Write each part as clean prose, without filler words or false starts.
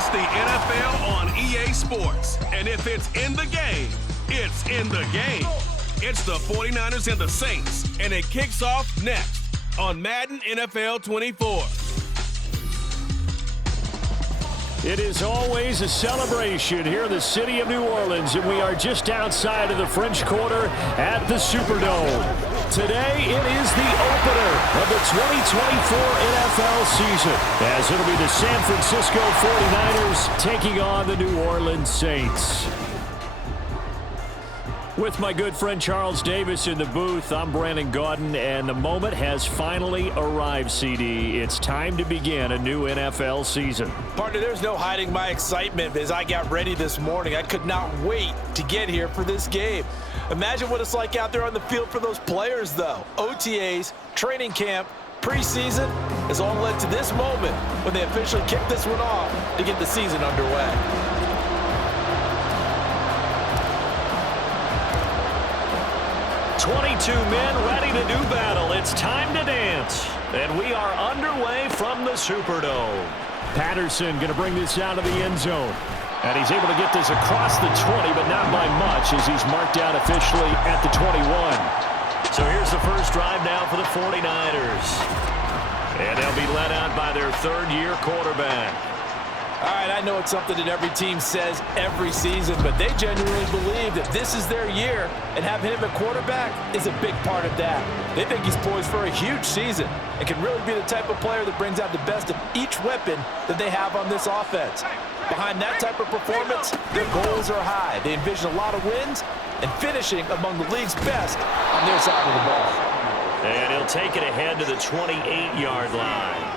It's the NFL on EA Sports. And if it's in the game, it's in the game. It's the 49ers and the Saints. And it kicks off next on Madden NFL 24. It is always a celebration here in the city of New Orleans, and we are just outside of the French Quarter at the Superdome. Today, it is the opener of the 2024 NFL season, as it'll be the San Francisco 49ers taking on the New Orleans Saints. With my good friend Charles Davis in the booth, I'm Brandon Gaudin, and the moment has finally arrived, CD. It's time to begin a new NFL season. Partner, there's no hiding my excitement as I got ready this morning. I could not wait to get here for this game. Imagine what it's like out there on the field for those players, though. OTAs, training camp, preseason has all led to this moment when they officially kick this one off to get the season underway. 22 men ready to do battle. It's time to dance. And we are underway from the Superdome. Patterson going to bring this out of the end zone. And he's able to get this across the 20, but not by much as he's marked out officially at the 21. So here's the first drive now for the 49ers. And they'll be led out by their third-year quarterback. All right, I know it's something that every team says every season, but they genuinely believe that this is their year, and having him at quarterback is a big part of that. They think he's poised for a huge season and can really be the type of player that brings out the best of each weapon that they have on this offense. Behind that type of performance, their goals are high. They envision a lot of wins and finishing among the league's best on their side of the ball. And he'll take it ahead to the 28-yard line.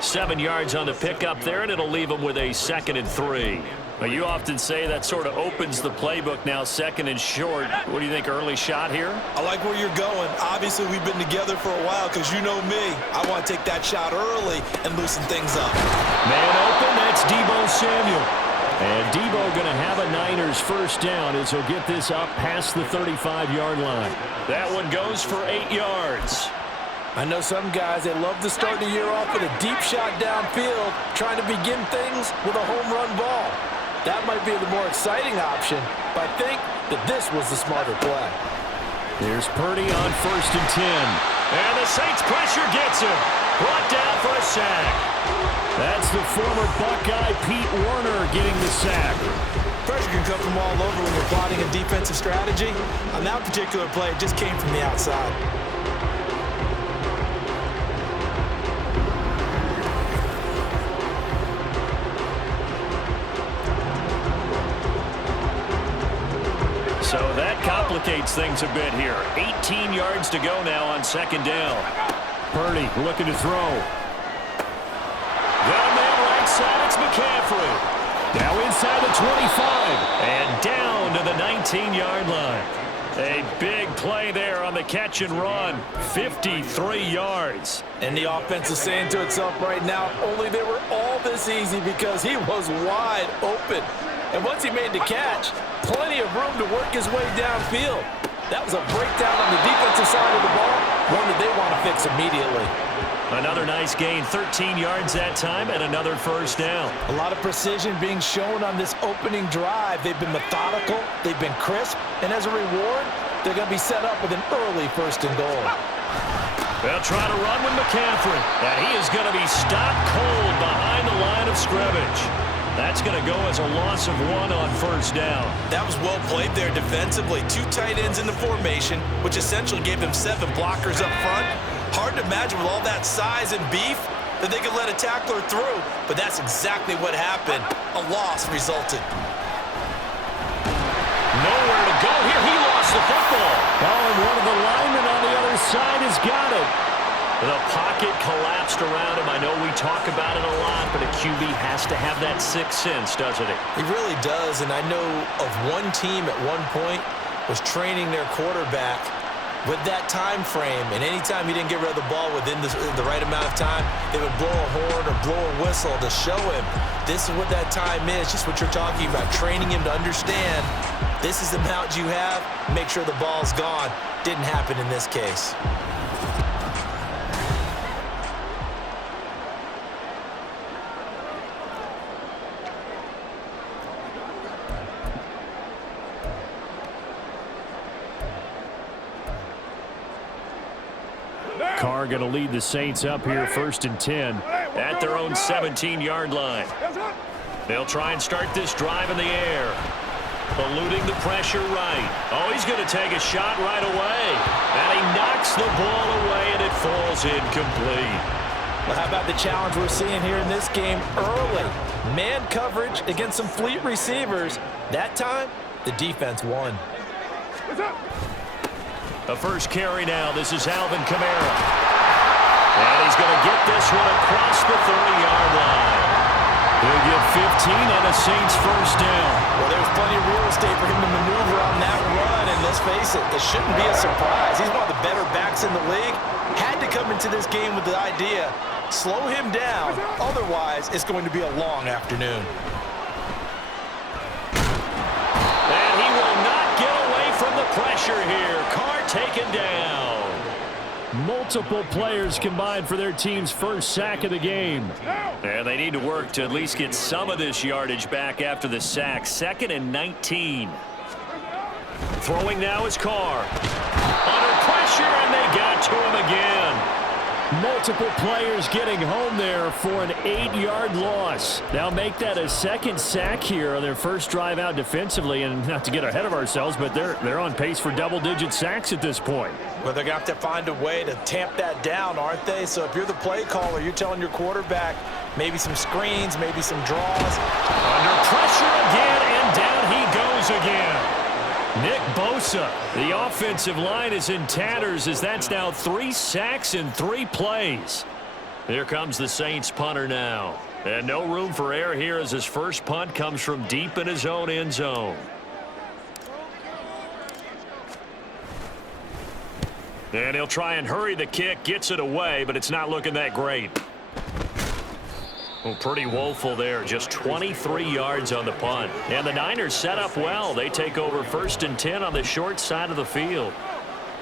7 yards on the pickup there, and it'll leave them with a 2nd and 3. Now, you often say that sort of opens the playbook now, 2nd and short. What do you think, early shot here? I like where you're going. Obviously, we've been together for a while because you know me. I want to take that shot early and loosen things up. Man open, that's Deebo Samuel. And Deebo going to have a Niners first down as he'll get this up past the 35-yard line. That one goes for 8 yards. I know some guys, they love to start the year off with a deep shot downfield, trying to begin things with a home run ball. That might be the more exciting option, but I think that this was the smarter play. Here's Purdy on 1st and 10. And the Saints pressure gets him. Brought down for a sack. That's the former Buckeye Pete Werner getting the sack. Pressure can come from all over when you're plotting a defensive strategy. On that particular play, it just came from the outside. So that complicates things a bit here. 18 yards to go now on 2nd down. Purdy looking to throw. Got a man right side, it's McCaffrey. Now inside the 25. And down to the 19-yard line. A big play there on the catch and run. 53 yards. And the offense is saying to itself right now, only they were all this easy because he was wide open. And once he made the catch, plenty of room to work his way downfield. That was a breakdown on the defensive side of the ball, one that they want to fix immediately. Another nice gain, 13 yards that time, and another first down. A lot of precision being shown on this opening drive. They've been methodical, they've been crisp, and as a reward, they're going to be set up with an early 1st and goal. They'll try to run with McCaffrey, and he is going to be stopped cold behind the line of scrimmage. That's going to go as a loss of 1 on 1st down. That was well played there defensively. 2 tight ends in the formation, which essentially gave them 7 blockers up front. Hard to imagine with all that size and beef that they could let a tackler through, but that's exactly what happened. A loss resulted. Nowhere to go here. He lost the football. Oh, and one of the linemen on the other side has got it. The pocket collapsed around him. I know we talk about it a lot, but a QB has to have that sixth sense, doesn't it? He really does, and I know of one team at one point was training their quarterback with that time frame, and anytime he didn't get rid of the ball within the right amount of time, they would blow a horn or blow a whistle to show him this is what that time is, just what you're talking about, training him to understand this is the amount you have, make sure the ball's gone. Didn't happen in this case. Carr going to lead the Saints up here 1st and 10 at their own 17-yard line. They'll try and start this drive in the air. Eluding the pressure right. Oh, he's going to take a shot right away. And he knocks the ball away, and it falls incomplete. Well, how about the challenge we're seeing here in this game early? Man coverage against some fleet receivers. That time, the defense won. The first carry now. This is Alvin Kamara. And he's going to get this one across the 30-yard line. He'll get 15 and a Saints first down. Well, there's plenty of real estate for him to maneuver on that run, and let's face it, this shouldn't be a surprise. He's one of the better backs in the league. Had to come into this game with the idea, slow him down, otherwise it's going to be a long afternoon. And he will not get away from the pressure here. Carr taken down. Multiple players combined for their team's first sack of the game. And they need to work to at least get some of this yardage back after the sack. 2nd and 19. Throwing now is Carr. Under pressure, and they got to him again. Multiple players getting home there for an 8-yard loss. They'll make that a second sack here on their first drive out defensively. And not to get ahead of ourselves, but they're on pace for double-digit sacks at this point. Well, they're going to have to find a way to tamp that down, aren't they? So if you're the play caller, you're telling your quarterback maybe some screens, maybe some draws. Under pressure again, and down he goes again. Nick Bosa, the offensive line is in tatters as that's now 3 sacks in 3 plays. Here comes the Saints punter now. And no room for error here as his first punt comes from deep in his own end zone. And he'll try and hurry the kick, gets it away, but it's not looking that great. Well, pretty woeful there, just 23 yards on the punt. And the Niners set up well. They take over 1st and 10 on the short side of the field.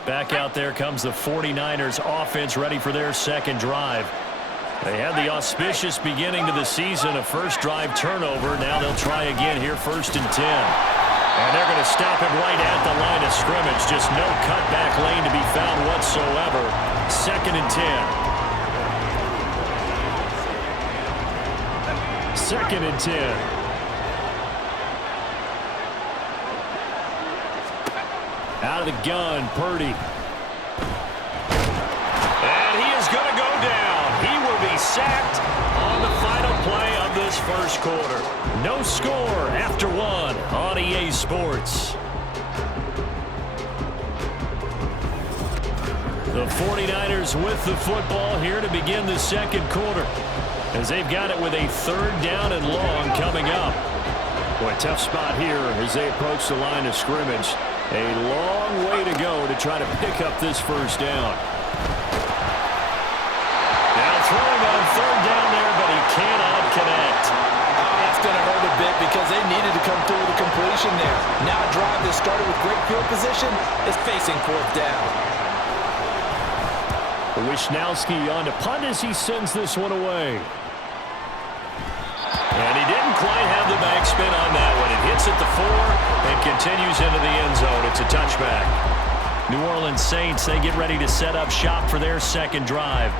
Back out there comes the 49ers offense ready for their second drive. They had the auspicious beginning to the season, a first drive turnover. Now they'll try again here 1st and 10. And they're going to stop him right at the line of scrimmage. Just no cutback lane to be found whatsoever. 2nd and 10. 2nd and 10. Out of the gun, Purdy. And he is going to go down. He will be sacked on the final play of this first quarter. No score after 1 on EA Sports. The 49ers with the football here to begin the second quarter, as they've got it with a 3rd down and long coming up. Boy, tough spot here as they approach the line of scrimmage. A long way to go to try to pick up this first down. Now throwing on 3rd down there, but he cannot connect. Oh, that's going to hurt a bit because they needed to come through with a completion there. Now a drive that started with great field position is facing 4th down. Wishnowski on to punt as he sends this one away. And he didn't quite have the backspin on that one. It hits at the 4 and continues into the end zone. It's a touchback. New Orleans Saints, they get ready to set up shop for their second drive.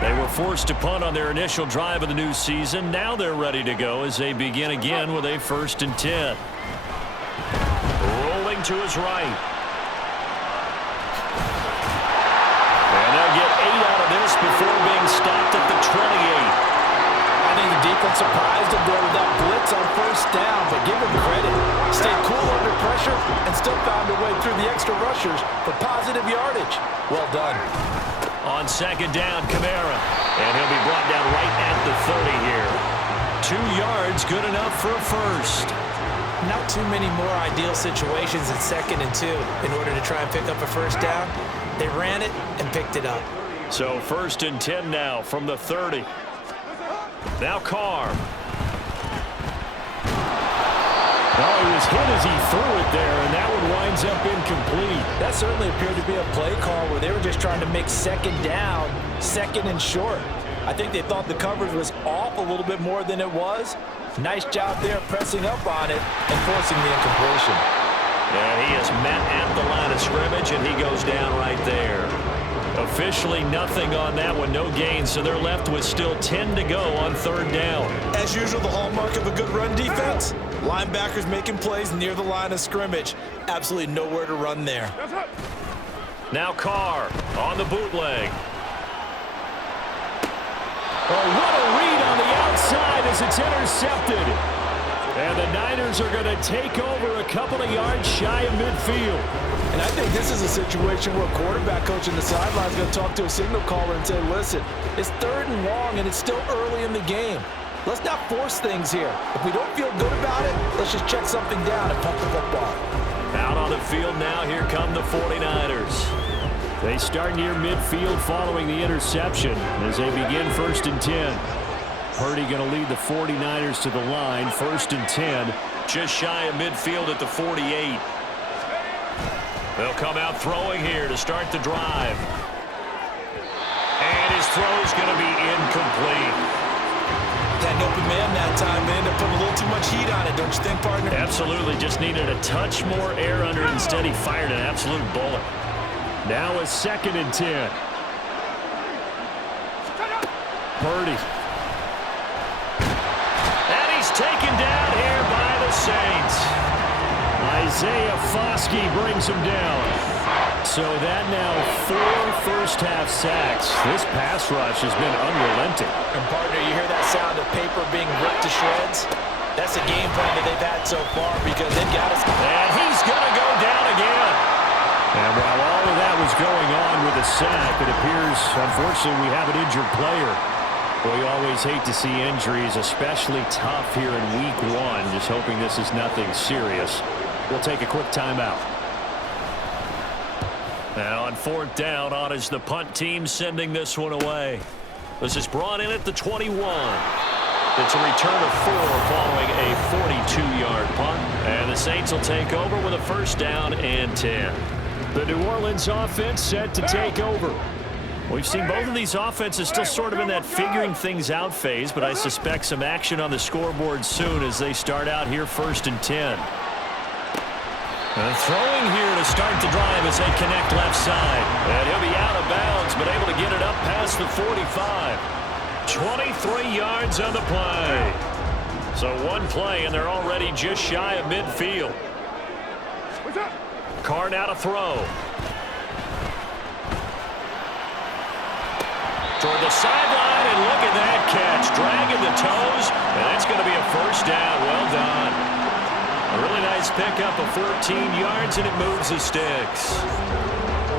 They were forced to punt on their initial drive of the new season. Now they're ready to go as they begin again with a 1st and 10. Rolling to his right. And they'll get 8 out of this before being stopped at the 28. I think the defense surprised him there with that blitz on 1st down, but give him credit. Stayed cool under pressure and still found a way through the extra rushers for positive yardage. Well done. On 2nd down, Kamara. And he'll be brought down right at the 30 here. 2 yards, good enough for a first. Not too many more ideal situations at 2nd and 2 in order to try and pick up a first down. They ran it and picked it up. So 1st and 10 now from the 30. Now Carr. Oh, he was hit as he threw it there, and that one winds up incomplete. That certainly appeared to be a play call where they were just trying to make 2nd down, 2nd and short. I think they thought the coverage was off a little bit more than it was. Nice job there pressing up on it and forcing the incompletion. And he is met at the line of scrimmage, and he goes down right there. Officially nothing on that one, no gain, so they're left with still 10 to go on third down. As usual, the hallmark of a good run defense, linebackers making plays near the line of scrimmage. Absolutely nowhere to run there. Now Carr on the bootleg. Oh, what a read on the outside as it's intercepted. And the Niners are going to take over a couple of yards shy of midfield. And I think this is a situation where a quarterback coach in the sideline is going to talk to a signal caller and say, listen, it's 3rd and long and it's still early in the game. Let's not force things here. If we don't feel good about it, let's just check something down and punt the football. Out on the field now, here come the 49ers. They start near midfield following the interception as they begin 1st and 10. Purdy going to lead the 49ers to the line, 1st and 10. Just shy of midfield at the 48. They'll come out throwing here to start the drive. And his throw is going to be incomplete. Got an open man that time, man. They're putting a little too much heat on it, don't you think, partner? Absolutely. Just needed a touch more air under it. Instead, he fired an absolute bullet. Now a 2nd and 10. Purdy. And he's taken down here by the Saints. Isaiah Foskey brings him down. So that now 4 first-half sacks. This pass rush has been unrelenting. And, partner, you hear that sound of paper being ripped to shreds? That's a game plan that they've had so far because they've got us. And he's going to go down again. And while all of that was going on with a sack, it appears, unfortunately, we have an injured player. We always hate to see injuries, especially tough here in week 1. Just hoping this is nothing serious. We'll take a quick timeout. Now on 4th down, on is the punt team sending this one away. This is brought in at the 21. It's a return of 4 following a 42-yard punt. And the Saints will take over with a 1st down and 10. The New Orleans offense set to take over. We've seen both of these offenses still sort of in that figuring things out phase, but I suspect some action on the scoreboard soon as they start out here 1st and 10. And throwing here to start the drive as they connect left side. And he'll be out of bounds, but able to get it up past the 45. 23 yards on the play. So one play, and they're already just shy of midfield. Carr now to throw. Toward the sideline, and look at that catch. Dragging the toes, and that's going to be a 1st down. Well done. A really nice pickup of 14 yards, and it moves the sticks.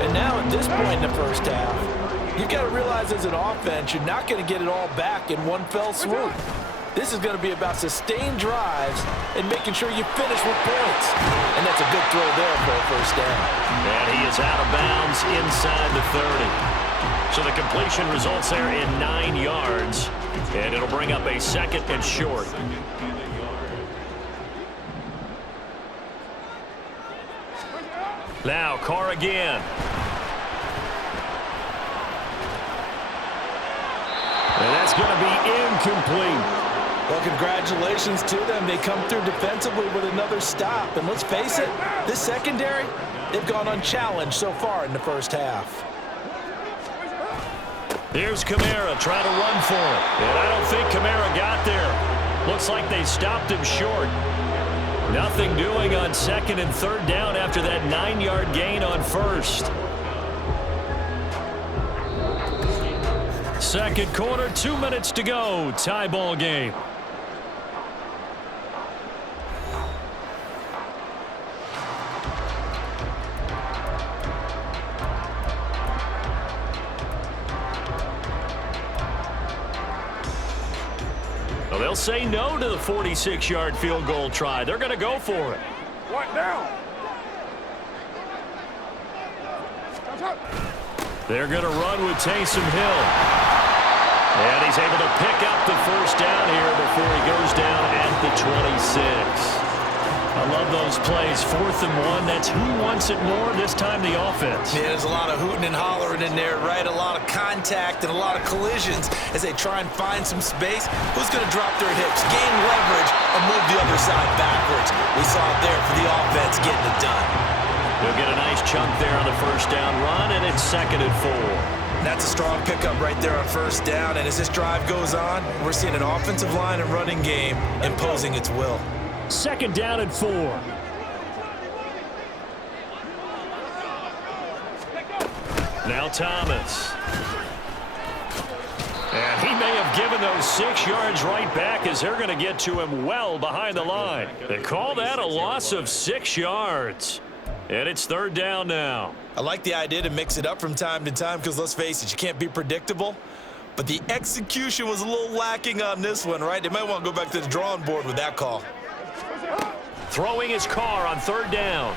And now at this point in the 1st half, you've got to realize as an offense, you're not going to get it all back in one fell swoop. This is going to be about sustained drives and making sure you finish with points. And that's a good throw there for a 1st down. And he is out of bounds inside the 30. So the completion results there in 9 yards. And it'll bring up a 2nd and short. Now Carr again. And that's going to be incomplete. Well, congratulations to them. They come through defensively with another stop. And let's face it, this secondary, they've gone unchallenged so far in the 1st half. Here's Kamara trying to run for it. And I don't think Kamara got there. Looks like they stopped him short. Nothing doing on 2nd and 3rd down after that 9-yard gain on 1st. 2nd quarter, 2 minutes to go. Tie ball game. Well, they'll say no to the 46-yard field goal try. They're going to go for it. What down? They're going to run with Taysom Hill. And he's able to pick up the 1st down here before he goes down at the 26. I love those plays. 4th and 1. That's who wants it more, this time the offense. Yeah, there's a lot of hooting and hollering in there, right? A lot of contact and a lot of collisions as they try and find some space. Who's going to drop their hips, gain leverage, or move the other side backwards? We saw it there for the offense getting it done. He'll get a nice chunk there on the first down run, and it's 2nd and 4. That's a strong pickup right there on first down, and as this drive goes on, we're seeing an offensive line and running game imposing its will. 2nd down and 4. Now Thomas. And he may have given those 6 yards right back as they're going to get to him well behind the line. They call that a loss of 6 yards. And it's 3rd down now. I like the idea to mix it up from time to time because, let's face it, you can't be predictable. But the execution was a little lacking on this one, right? They might want to go back to the drawing board with that call. Throwing his car on 3rd down.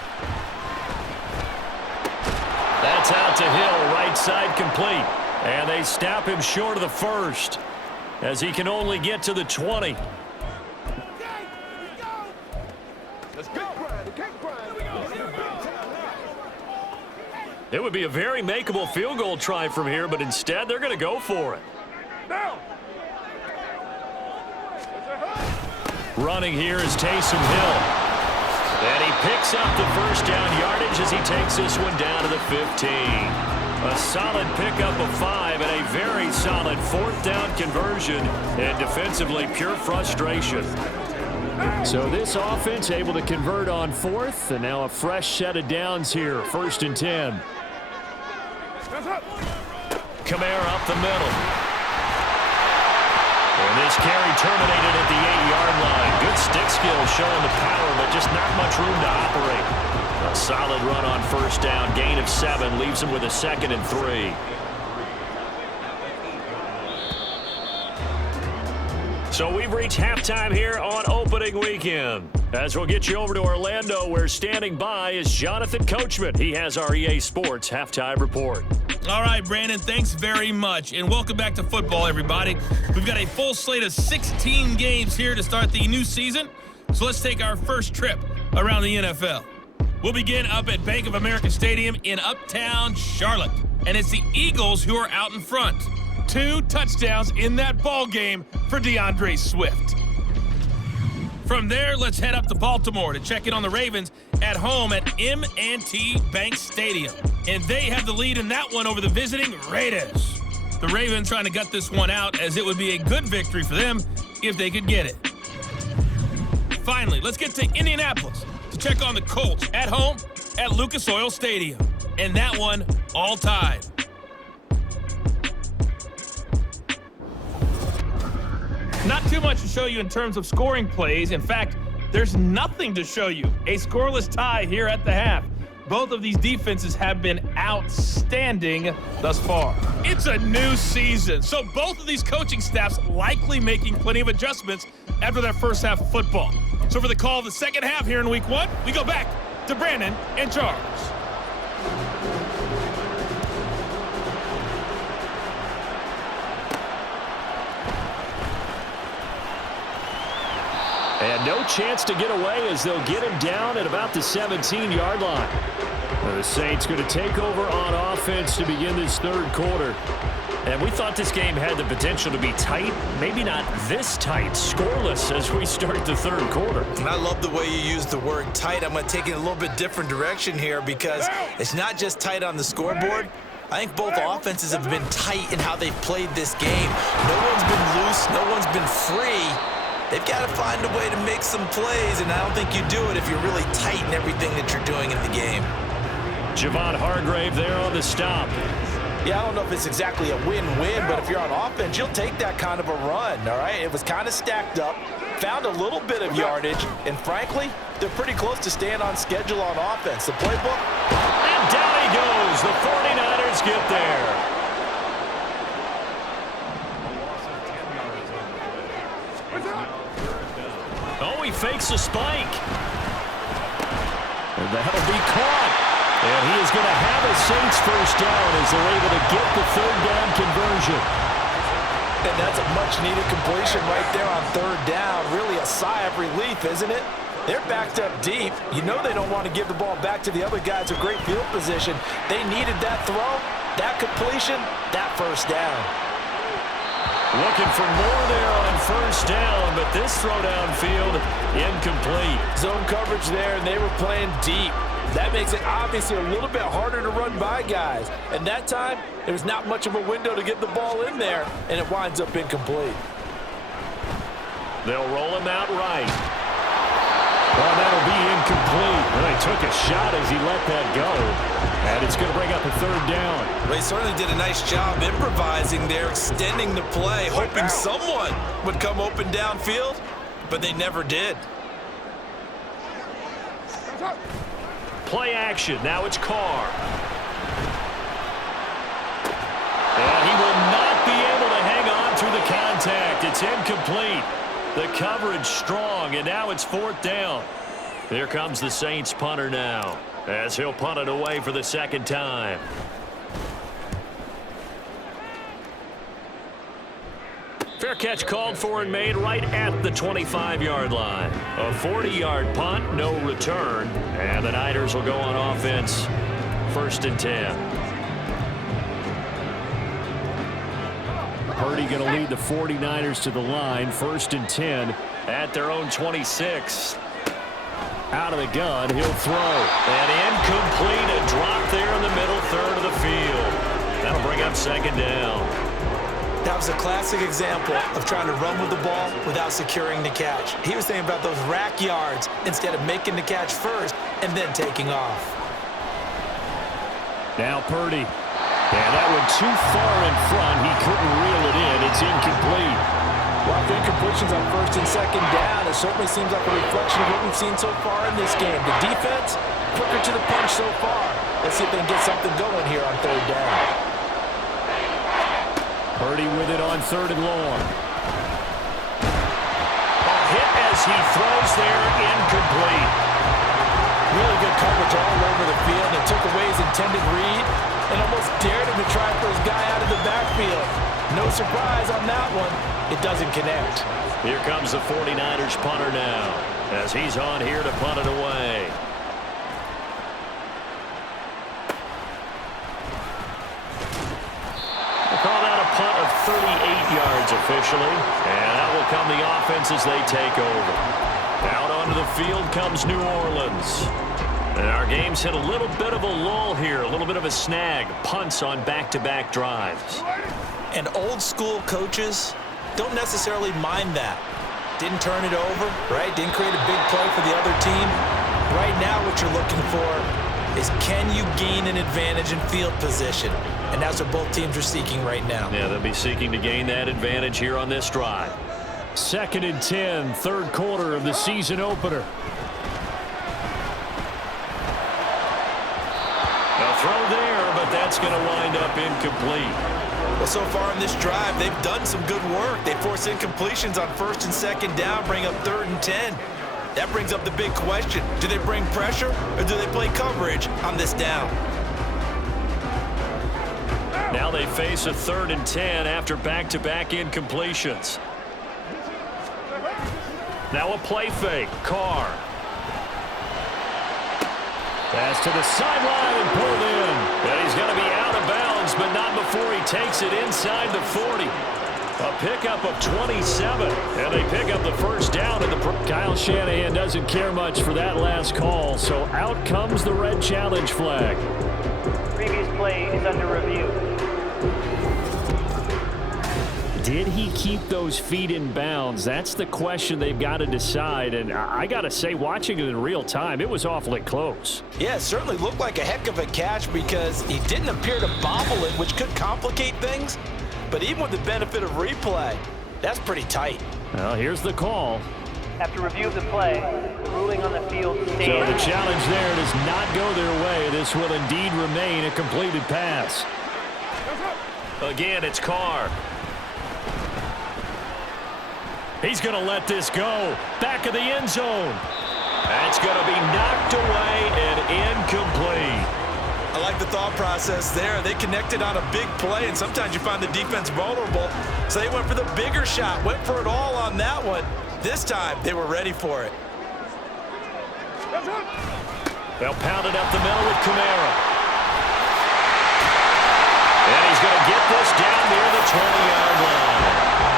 That's out to Hill, right side complete. And they snap him short of the first as he can only get to the 20. It would be a very makeable field goal try from here, but instead they're going to go for it. Running here is Taysom Hill. And he picks up the first down yardage as he takes this one down to the 15. A solid pickup of 5 and a very solid 4th down conversion, and defensively pure frustration. So this offense able to convert on 4th, and now a fresh set of downs here, 1st and 10. Kamara up the middle. And this carry terminated at the 8-yard line. Good stick skill showing the power, but just not much room to operate. A solid run on first down. Gain of 7 leaves him with a 2nd and 3. So we've reached halftime here on opening weekend. As we'll get you over to Orlando, where standing by is Jonathan Coachman. He has our EA Sports halftime report. All right, Brandon, thanks very much, and welcome back to football, everybody. We've got a full slate of 16 games here to start the new season, so let's take our first trip around the NFL. We'll begin up at Bank of America Stadium in Uptown Charlotte, and it's the Eagles who are out in front. 2 touchdowns in that ball game for DeAndre Swift. From there, let's head up to Baltimore to check in on the Ravens at home at M&T Bank Stadium. And they have the lead in that one over the visiting Raiders. The Ravens trying to gut this one out, as it would be a good victory for them if they could get it. Finally, let's get to Indianapolis to check on the Colts at home at Lucas Oil Stadium. And that one all tied. Not too much to show you in terms of scoring plays. In fact, there's nothing to show you. A scoreless tie here at the half. Both of these defenses have been outstanding thus far. It's a new season, so both of these coaching staffs likely making plenty of adjustments after their first half of football. So for the call of the second half here in week 1, we go back to Brandon and Charles. And no chance to get away as they'll get him down at about the 17-yard line. The Saints going to take over on offense to begin this 3rd quarter. And we thought this game had the potential to be tight, maybe not this tight, scoreless as we start the 3rd quarter. And I love the way you use the word tight. I'm going to take it in a little bit different direction here because it's not just tight on the scoreboard. I think both offenses have been tight in how they've played this game. No one's been loose. No one's been free. They've got to find a way to make some plays, and I don't think you do it if you're really tight in everything that you're doing in the game. Javon Hargrave there on the stop. Yeah, I don't know if it's exactly a win-win, but if you're on offense, you'll take that kind of a run, all right? It was kind of stacked up, found a little bit of yardage, and frankly, they're pretty close to staying on schedule on offense. The playbook. And down he goes. The 49ers get there. Oh, he fakes a spike. And that'll be caught. And he is going to have a Saints first down as they're able to get the 3rd down conversion. And that's a much-needed completion right there on 3rd down. Really a sigh of relief, isn't it? They're backed up deep. You know they don't want to give the ball back to the other guys with great field position. They needed that throw, that completion, that first down. Looking for more there on first down, but this throw downfield incomplete. Zone coverage there, and they were playing deep. That makes it obviously a little bit harder to run by guys. And that time, there's not much of a window to get the ball in there, and it winds up incomplete. They'll roll him out right. Well, that'll be incomplete. And they took a shot as he let that go. And it's going to bring up a third down. They certainly did a nice job improvising there, extending the play, hoping someone would come open downfield, but they never did. Play action. Now it's Carr. And he will not be able to hang on through the contact. It's incomplete. The coverage strong, and now it's fourth down. Here comes the Saints punter now, as he'll punt it away for the second time. Fair catch called for and made right at the 25-yard line. A 40-yard punt, no return, and the Niners will go on offense, 1st and 10. Purdy going to lead the 49ers to the line, 1st and 10 at their own 26. Out of the gun, he'll throw. And incomplete, a drop there in the middle third of the field. That'll bring up second down. That was a classic example of trying to run with the ball without securing the catch. He was thinking about those rack yards instead of making the catch first and then taking off. Now Purdy. And that went too far in front. He couldn't reel it in. It's incomplete. Well, for incompletions on 1st and 2nd down, it certainly seems like a reflection of what we've seen so far in this game. The defense, quicker to the punch so far. Let's see if they can get something going here on 3rd down. Purdy with it on 3rd and long. A hit as he throws there, incomplete. Really good coverage all over the field. It took away his intended read and almost dared him to try for his guy out of the backfield. No surprise on that one. It doesn't connect. Here comes the 49ers punter now, as he's on here to punt it away. We'll call that a punt of 38 yards officially, and that will come the offense as they take over. Out onto the field comes New Orleans. And our game's hit a little bit of a lull here, a little bit of a snag. Punts on back-to-back drives. And old school coaches don't necessarily mind that. Didn't turn it over, right? Didn't create a big play for the other team. Right now what you're looking for is, can you gain an advantage in field position? And that's what both teams are seeking right now. Yeah, they'll be seeking to gain that advantage here on this drive. 2nd and 10, 3rd quarter of the season opener. A throw there, but that's going to wind up incomplete. Well, so far in this drive, they've done some good work. They force incompletions on 1st and 2nd down, bring up 3rd and 10. That brings up the big question. Do they bring pressure or do they play coverage on this down? Now they face a 3rd and 10 after back-to-back incompletions. Now a play fake. Carr. Pass to the sideline and pulled in. And he's going to be out of bounds, but not before he takes it inside the 40. A pickup of 27, and they pick up the first down in the... Kyle Shanahan doesn't care much for that last call, so out comes the red challenge flag. Previous play is under review. Did he keep those feet in bounds? That's the question they've got to decide. And I got to say, watching it in real time, it was awfully close. Yeah, it certainly looked like a heck of a catch because he didn't appear to bobble it, which could complicate things. But even with the benefit of replay, that's pretty tight. Well, here's the call. After review of the play, ruling on the field So stands. the challenge there does not go their way. This will indeed remain a completed pass. Again, it's Carr. He's going to let this go. Back of the end zone. That's going to be knocked away and incomplete. I like the thought process there. They connected on a big play, and sometimes you find the defense vulnerable. So they went for the bigger shot, went for it all on that one. This time, they were ready for it. They'll pound it up the middle with Kamara. And he's going to get this down near the 20-yard line.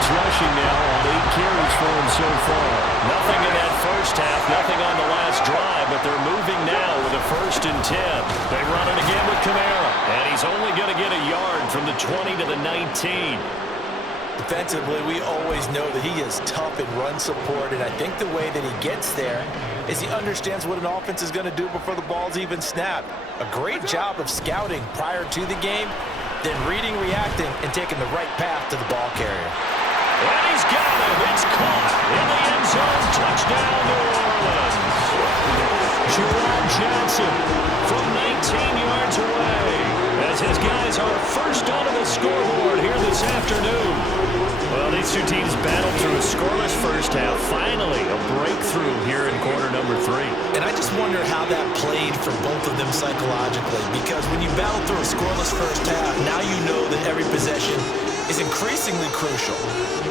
yards rushing now on 8 carries for him so far. Nothing in that first half, nothing on the last drive, but they're moving now with a 1st and 10. They run it again with Kamara, and he's only going to get a yard from the 20 to the 19. Defensively, we always know that he is tough in run support, and I think the way that he gets there is he understands what an offense is going to do before the ball's even snapped. A great job of scouting prior to the game, then reading, reacting, and taking the right path to the ball carrier. And he's got him. It's caught in the end zone. Touchdown, New Orleans. Gerard Johnson from 19 yards away as his guys are first onto the scoreboard here this afternoon. Well, these two teams battled through a scoreless first half. Finally, a breakthrough here in quarter number 3. And I just wonder how that played for both of them psychologically, because when you battle through a scoreless first half, now you know that every possession is increasingly crucial.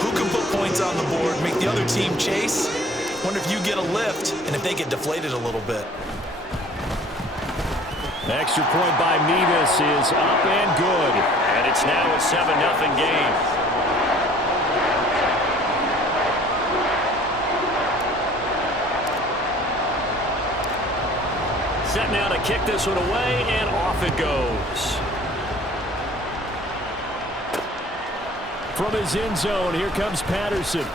Who can put points on the board, make the other team chase? Wonder if you get a lift and if they get deflated a little bit. Extra point by Mevis is up and good. And it's now a 7-0 game. Set now to kick this one away, and off it goes. From his end zone, here comes Patterson.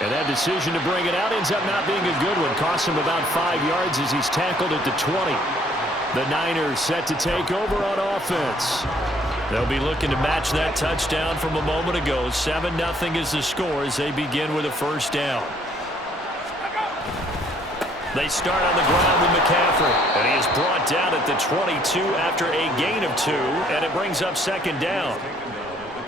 And that decision to bring it out ends up not being a good one. Costs him about 5 yards as he's tackled at the 20. The Niners set to take over on offense. They'll be looking to match that touchdown from a moment ago. 7-0 is the score as they begin with a 1st down. They start on the ground with McCaffrey. And he is brought down at the 22 after a gain of 2. And it brings up 2nd down.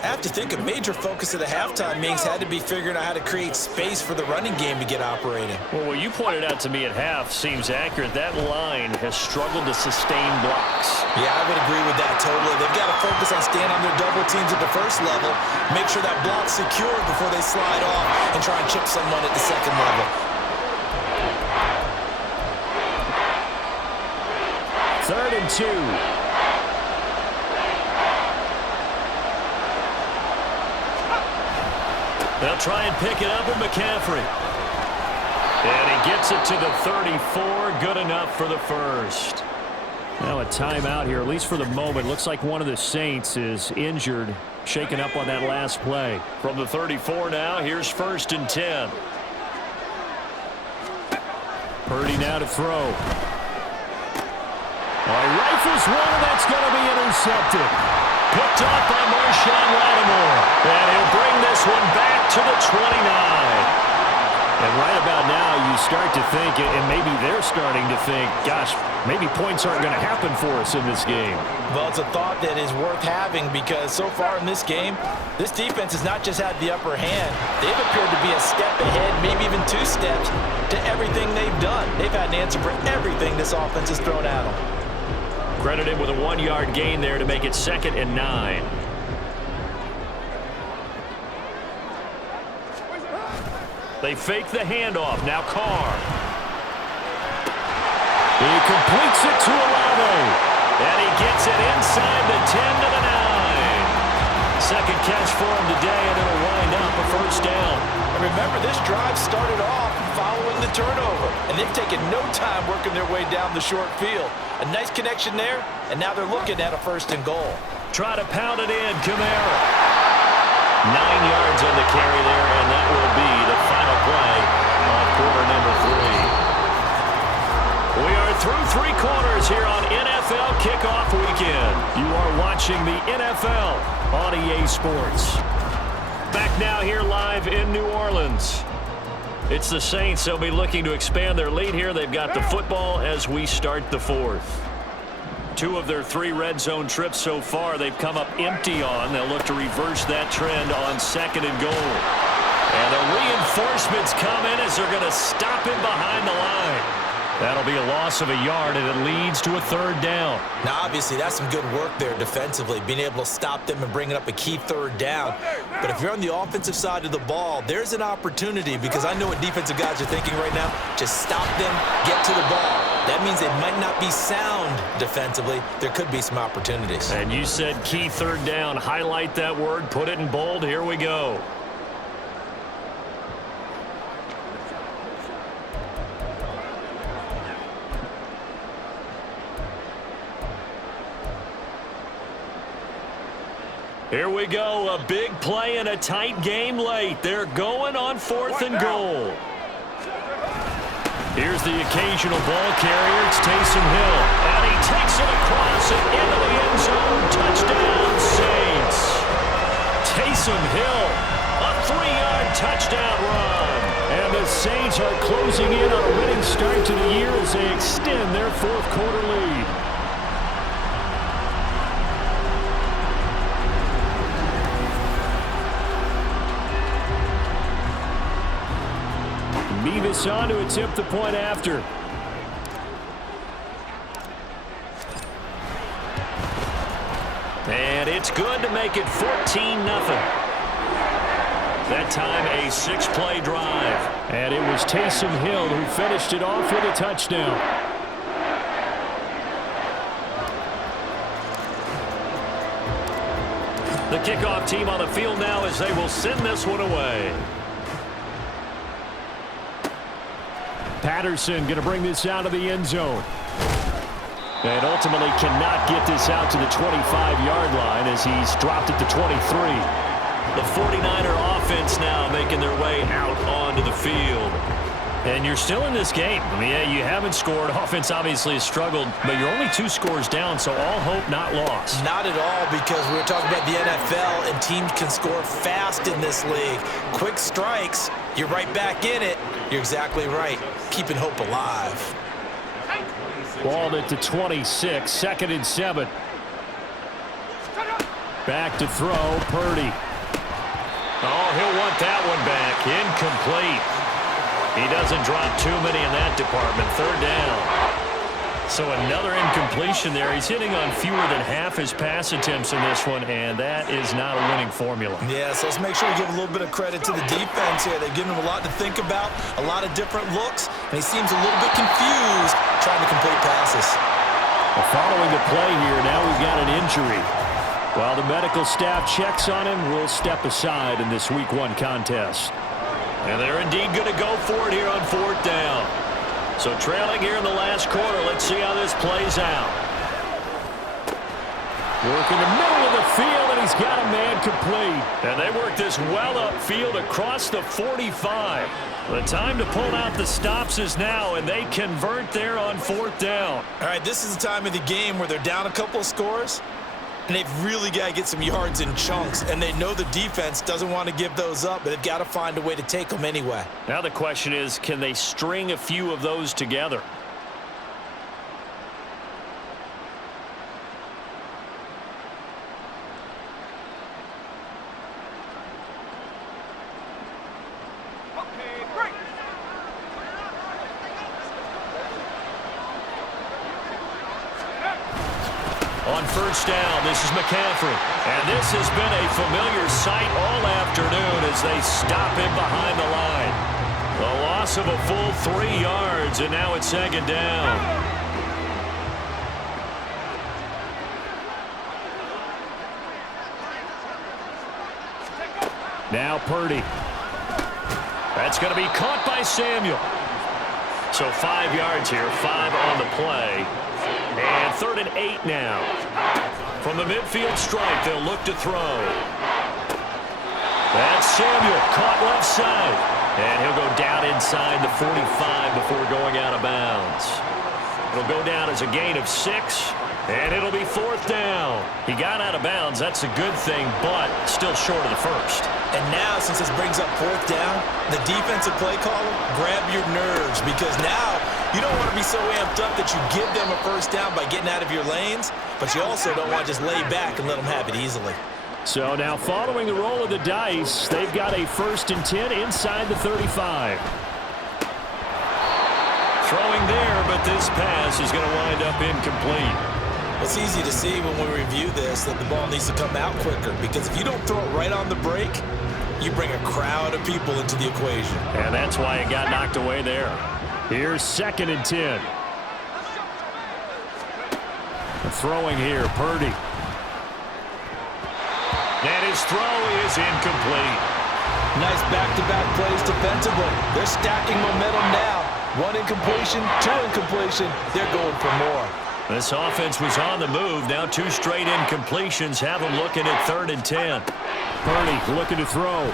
I have to think a major focus of the halftime meetings had to be figuring out how to create space for the running game to get operating. Well, what you pointed out to me at half seems accurate. That line has struggled to sustain blocks. Yeah, I would agree with that totally. They've got to focus on staying on their double teams at the first level, make sure that block's secure before they slide off and try and chip someone at the second level. 3rd and 2. They'll try and pick it up with McCaffrey. And he gets it to the 34. Good enough for the 1st. Now a timeout here, at least for the moment. Looks like one of the Saints is injured, shaken up on that last play. From the 34 now, here's 1st and 10. Purdy now to throw. Rifles one, and that's going to be intercepted. Picked off by Marshawn Lattimore. And he'll bring this one back to the 29. And right about now, you start to think, and maybe they're starting to think, gosh, maybe points aren't going to happen for us in this game. Well, it's a thought that is worth having because so far in this game, this defense has not just had the upper hand. They've appeared to be a step ahead, maybe even 2 steps, to everything they've done. They've had an answer for everything this offense has thrown at them. Credited with a 1-yard gain there to make it 2nd and 9. They fake the handoff. Now Carr. He completes it to Olave. And he gets it inside the 10 to the 9. Second catch for him today, and it'll wind up a 1st down. And remember, this drive started off following the turnover, and they've taken no time working their way down the short field. A nice connection there, and now they're looking at a 1st and goal. Try to pound it in, Kamara. 9 yards on the carry there, and that will be the final play of quarter number 3. We are through 3 quarters here on NFL Kickoff Weekend. You are watching the NFL on EA Sports. Back now here live in New Orleans. It's the Saints. They'll be looking to expand their lead here. They've got the football as we start the 4th. 2 of their 3 red zone trips so far, they've come up empty on. They'll look to reverse that trend on 2nd and goal. And the reinforcements come in as they're going to stop him behind the line. That'll be a loss of a yard, and it leads to a 3rd down. Now, obviously, that's some good work there defensively, being able to stop them and bringing up a key 3rd down. But if you're on the offensive side of the ball, there's an opportunity, because I know what defensive guys are thinking right now. Just stop them, get to the ball. That means they might not be sound defensively. There could be some opportunities. And you said key 3rd down. Highlight that word, put it in bold. Here we go. Here we go, a big play in a tight game late. They're going on 4th and goal. Here's the occasional ball carrier. It's Taysom Hill. And he takes it across and into the end zone. Touchdown, Saints. Taysom Hill, a 3-yard touchdown run. And the Saints are closing in on a winning start to the year as they extend their 4th quarter lead. Beavis on to attempt the point after. And it's good to make it 14-0. That time a 6-play drive. And it was Taysom Hill who finished it off with a touchdown. The kickoff team on the field now as they will send this one away. Patterson going to bring this out of the end zone. And ultimately cannot get this out to the 25-yard line as he's dropped it to 23. The 49er offense now making their way out onto the field. And you're still in this game. I mean, yeah, you haven't scored. Offense obviously has struggled, but you're only 2 scores down, so all hope not lost. Not at all, because we were talking about the NFL, and teams can score fast in this league. Quick strikes, you're right back in it. You're exactly right. Keeping hope alive. Balled it to 26, 2nd and 7. Back to throw, Purdy. Oh, he'll want that one back. Incomplete. He doesn't drop too many in that department. 3rd down. So another incompletion there. He's hitting on fewer than half his pass attempts in this one, and that is not a winning formula. Yeah, so let's make sure we give a little bit of credit to the defense here. They've given him a lot to think about, a lot of different looks, and he seems a little bit confused trying to complete passes. Well, following the play here, now we've got an injury. While the medical staff checks on him, we'll step aside in this Week 1 contest. And they're indeed going to go for it here on 4th down. So trailing here in the last quarter, let's see how this plays out. Work in the middle of the field, and he's got a man complete. And they work this well upfield across the 45. The time to pull out the stops is now, and they convert there on 4th down. All right, this is the time of the game where they're down a couple of scores, and they've really got to get some yards in chunks, and they know the defense doesn't want to give those up, but they've got to find a way to take them anyway. Now the question is, can they string a few of those together? On 1st down, this is McCaffrey. And this has been a familiar sight all afternoon as they stop him behind the line. The loss of a full 3 yards, and now it's 2nd down. Now Purdy. That's going to be caught by Samuel. So 5 yards here, 5 on the play. And 3rd and 8 now. From the midfield stripe, they'll look to throw. That's Samuel, caught left side. And he'll go down inside the 45 before going out of bounds. It'll go down as a gain of 6, and it'll be 4th down. He got out of bounds, that's a good thing, but still short of the 1st. And now, since this brings up 4th down, the defensive play caller, grab your nerves, because now you don't want to be so amped up that you give them a 1st down by getting out of your lanes, but you also don't want to just lay back and let them have it easily. So now following the roll of the dice, they've got a 1st and 10 inside the 35. Throwing there, but this pass is going to wind up incomplete. It's easy to see when we review this that the ball needs to come out quicker, because if you don't throw it right on the break, you bring a crowd of people into the equation. And that's why it got knocked away there. Here's 2nd and 10. Throwing here, Purdy. And his throw is incomplete. Nice back-to-back plays defensively. They're stacking momentum now. 1 incompletion, 2 incompletion. They're going for more. This offense was on the move. Now 2 straight incompletions have them looking at 3rd and 10. Purdy looking to throw.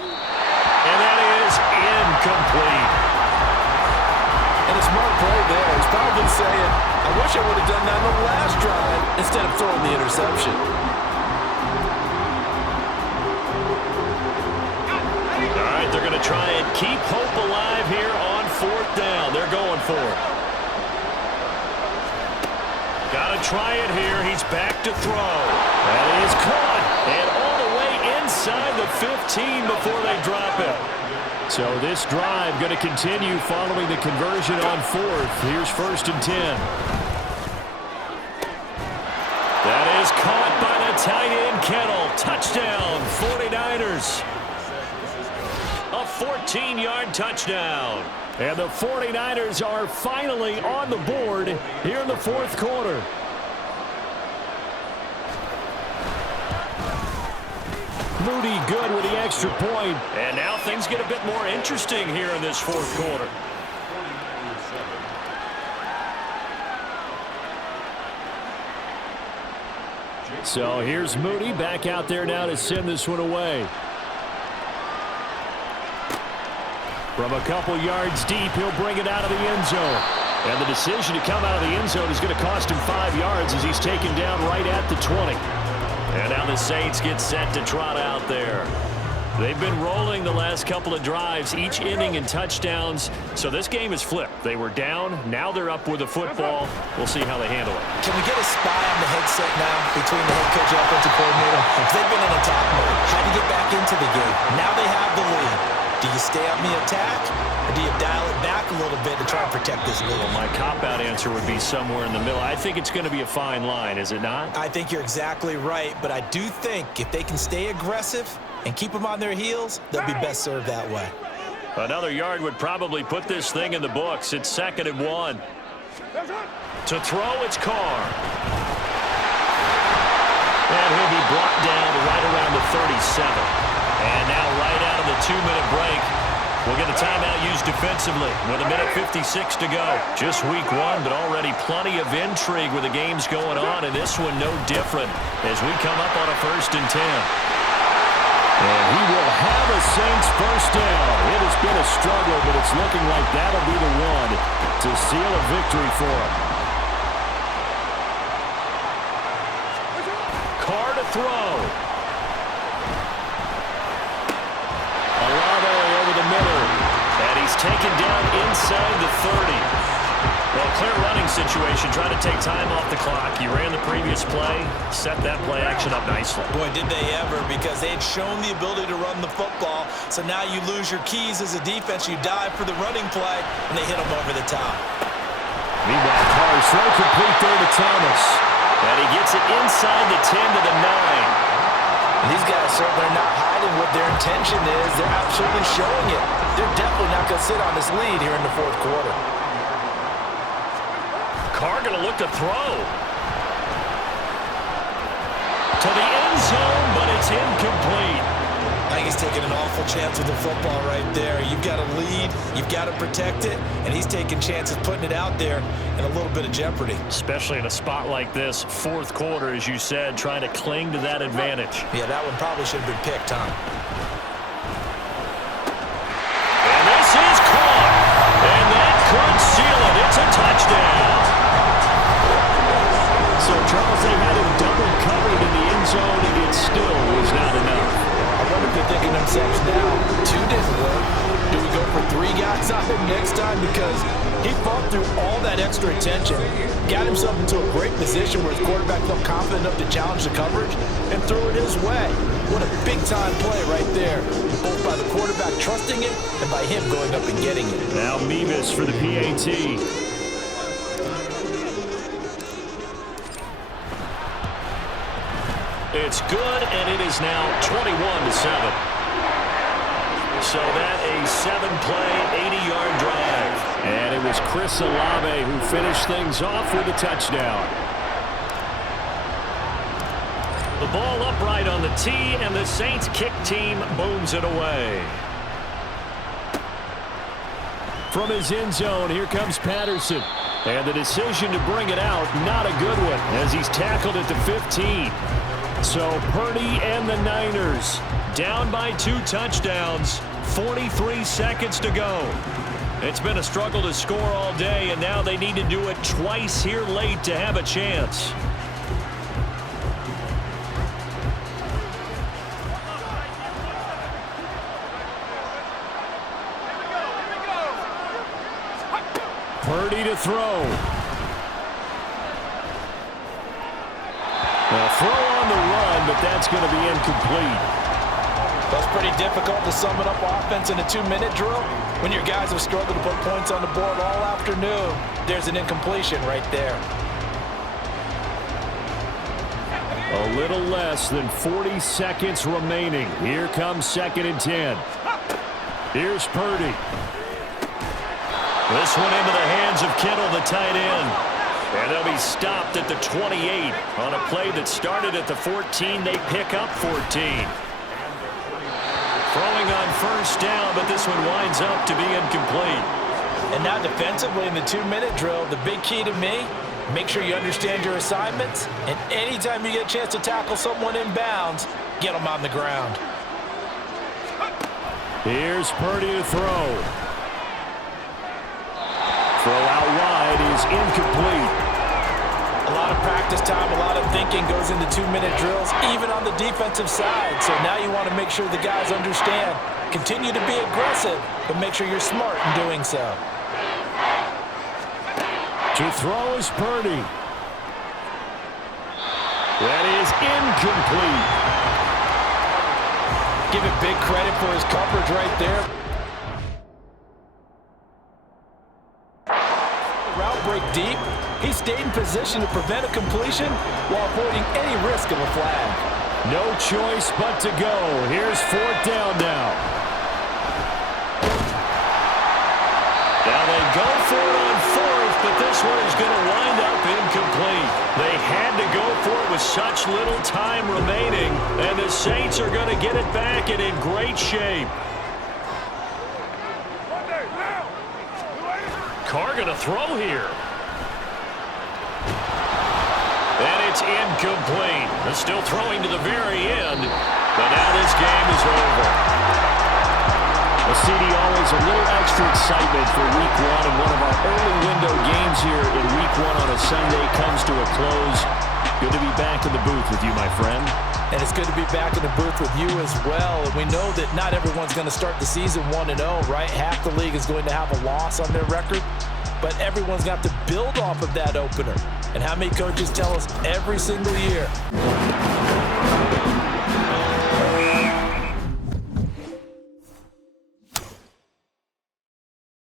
And that is incomplete. And a smart play there. He's probably saying, I wish I would have done that on the last drive instead of throwing the interception. All right, they're going to try and keep hope alive here on 4th down. They're going for it. Got to try it here. He's back to throw. That is caught. And all the way inside the 15 before they drop it. So this drive going to continue following the conversion on 4th. Here's 1st and 10. That is caught by the tight end, Kittle. Touchdown, 49ers. A 14-yard touchdown. And the 49ers are finally on the board here in the 4th quarter. Moody good with the extra point. And now things get a bit more interesting here in this 4th quarter. So here's Moody back out there now to send this one away. From a couple yards deep, he'll bring it out of the end zone. And the decision to come out of the end zone is going to cost him 5 yards as he's taken down right at the 20. And now the Saints get set to trot out there. They've been rolling the last couple of drives, each inning in touchdowns. So this game is flipped. They were down. Now they're up with the football. We'll see how they handle it. Can we get a spy on the headset now between the head coach and offensive coordinator? They've been in attack mode. Had to get back into the game. Now they have the lead. Do you stay on the attack, or do you dial it back a little bit to try and protect this lead? Well, my cop-out answer would be somewhere in the middle. I think it's going to be a fine line, is it not? I think you're exactly right, but I do think if they can stay aggressive and keep them on their heels, they'll be best served that way. Another yard would probably put this thing in the books. It's 2nd and 1. To throw, it's Carr. And he'll be brought down right around the 37. And now right out of the 2-minute break, we'll get a timeout used defensively with 1:56 to go. Just week 1, but already plenty of intrigue with the games going on, and this one no different as we come up on a 1st and 10. And he will have a Saints first down. It has been a struggle, but it's looking like that'll be the one to seal a victory for him. Carr to throw. And he's taken down inside the 30. Well, clear running situation, trying to take time off the clock. You ran the previous play, set that play action up nicely. Boy, did they ever, because they had shown the ability to run the football. So now you lose your keys as a defense. You dive for the running play, and they hit them over the top. Meanwhile, Carr's throw complete there to Thomas. And he gets it inside the 10 to the 9. These guys certainly are not hiding what their intention is. They're absolutely showing it. They're definitely not going to sit on this lead here in the 4th quarter. Carr going to look to throw. To the end zone, but it's incomplete. I think he's taking an awful chance with the football right there. You've got to lead, you've got to protect it, and he's taking chances putting it out there in a little bit of jeopardy. Especially in a spot like this, 4th quarter, as you said, trying to cling to that advantage. Yeah, that one probably should have been picked, Tom. And this is caught, and that could seal it. It's a touchdown. So, Charles, they had him double covered in the end zone, and it still was not enough. I wonder if they're thinking to themselves now, 2 didn't work. Do we go for 3 guys on him next time? Because he fought through all that extra attention, got himself into a great position where his quarterback felt confident enough to challenge the coverage and threw it his way. What a big-time play right there, both by the quarterback trusting it and by him going up and getting it. Now Mevis for the PAT. It's good, and it is now 21-7. So that a 7-play, 80-yard drive. And it was Chris Olave who finished things off with a touchdown. The ball upright on the tee, and the Saints kick team booms it away. from his end zone. Here comes Patterson. And the decision to bring it out, not a good one, as he's tackled at the 15. So Purdy and the Niners down by 2 touchdowns, 43 seconds to go. It's been a struggle to score all day, and now they need to do it twice here late to have a chance. Purdy to throw. A throw on the run, but that's going to be incomplete. That's pretty difficult to sum it up offense in a 2-minute drill. When your guys have struggled to put points on the board all afternoon, there's an incompletion right there. A little less than 40 seconds remaining. Here comes 2nd and 10. Here's Purdy. This one into the hands of Kittle, the tight end. And they'll be stopped at the 28. On a play that started at the 14, they pick up 14. Throwing on 1st down, but this one winds up to be incomplete. And now defensively in the 2-minute drill, the big key to me, make sure you understand your assignments, and anytime you get a chance to tackle someone in bounds, get them on the ground. Here's Purdy to throw. Throw out wide is incomplete. A lot of practice time, a lot of thinking goes into 2-minute drills, even on the defensive side. So now you want to make sure the guys understand. Continue to be aggressive, but make sure you're smart in doing so. To throw is Purdy. That is incomplete. Give it big credit for his coverage right there. Route break deep. He stayed in position to prevent a completion while avoiding any risk of a flag. No choice but to go. Here's 4th down now. Now they go for it on 4th, but this one is going to wind up incomplete. They had to go for it with such little time remaining, and the Saints are going to get it back and in great shape. Carr going to throw here. And it's incomplete. They're still throwing to the very end, but now this game is over. Well, CD, always a little extra excitement for Week 1, and one of our early window games here in Week 1 on a Sunday comes to a close. Good to be back in the booth with you, my friend. And it's good to be back in the booth with you as well. And we know that not everyone's going to start the season 1-0, right? Half the league is going to have a loss on their record, but everyone's got to build off of that opener. And how many coaches tell us every single year?